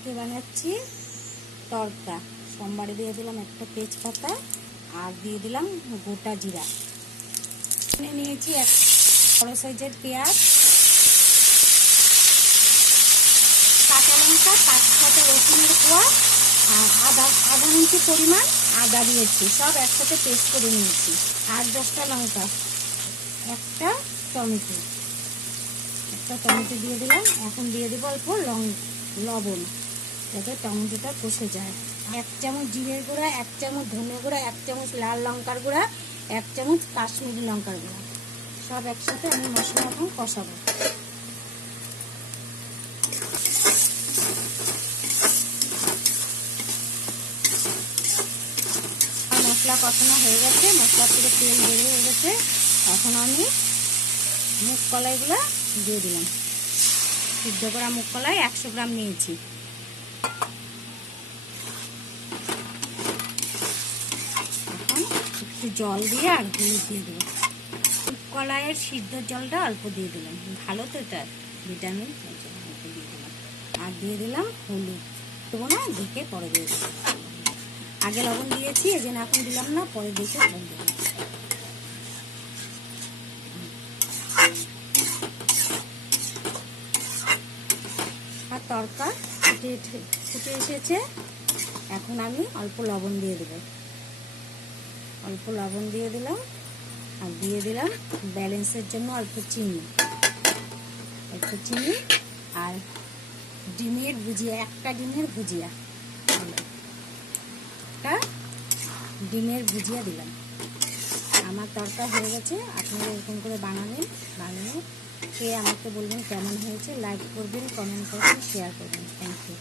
আজকে বানাচ্ছি তড়কা। সোমবারে দিয়ে দিলাম একটা তেজপাতা আর দিয়ে দিলাম গোটা জিরা। নিয়েছি এক বড় সাইজের পেঁয়াজ, কাঁচা লঙ্কা, তার সাথে রসুনের কোয়া আর আদা ইঞ্চি পরিমাণ আদা দিয়েছি, সব একসাথে পেস্ট করে নিয়েছি। আর 10টা লঙ্কা, একটা টমেটো দিয়ে দিলাম। এখন দিয়ে দেবো অল্প লবণ যাতে টমেটোটা কষে যায়। 1 চামচ জিরের গুঁড়া, 1 চামচ ধনে গুঁড়া, 1 চামচ লাল লঙ্কার গুঁড়া, 1 চামচ কাশ্মীরি লঙ্কার গুঁড়া, সব একসাথে আমি মশলা এখন কষাবো। মশলা কষানো হয়ে গেছে, মশলা থেকে তেল বের হয়ে গেছে। এখন আমি মুগ কলাইগুলো দিয়ে দিলাম। সিদ্ধ করা মুগ কলাই 100 গ্রাম নিয়েছি। এখন একটু জল দিয়ে আর হলুদ দিয়ে দেবো। মুগ কলাইয়ের সিদ্ধ জলটা অল্প দিয়ে দিলাম, ভালো তো এটা ভিটামিন, অল্প দিয়ে দিলাম। আর দিয়ে দিলাম হলুদ, দেবো না দেখে পরে দিয়ে দিলাম। আগে লবণ দিয়েছি, এই জন্য এখন দিলাম না, পরে দেখে লবণ দিলাম। আর তড়কা ফুটে এসেছে। এখন আমি অল্প লবণ দিয়ে দেবো, অল্প লবণ দিয়ে দিলাম। আর দিয়ে দিলাম ব্যালেন্সের জন্য অল্প চিনি, আর ডিমের ভুজিয়া, একটা ডিমের ভুজিয়া দিলাম। আমার তড়কা হয়ে গেছে। আপনারা এরকম করে বানিয়ে খেয়ে আমাকে বলবেন কেমন হয়েছে। লাইক করবেন, কমেন্ট করবেন, শেয়ার করবেন। Thank you.